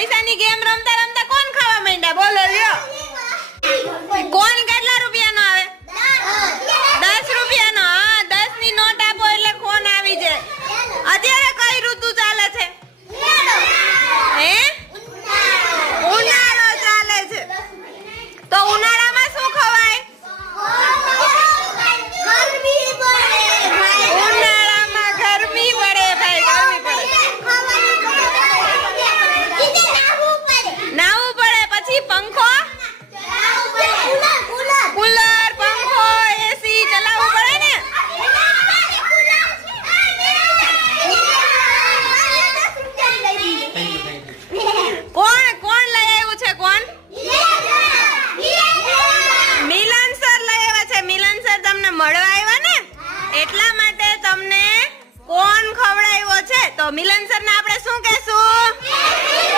પૈસાની ગેમ રમતા રમતા કોણ ખાવા માંડ્યા બોલો લ્યો કોણ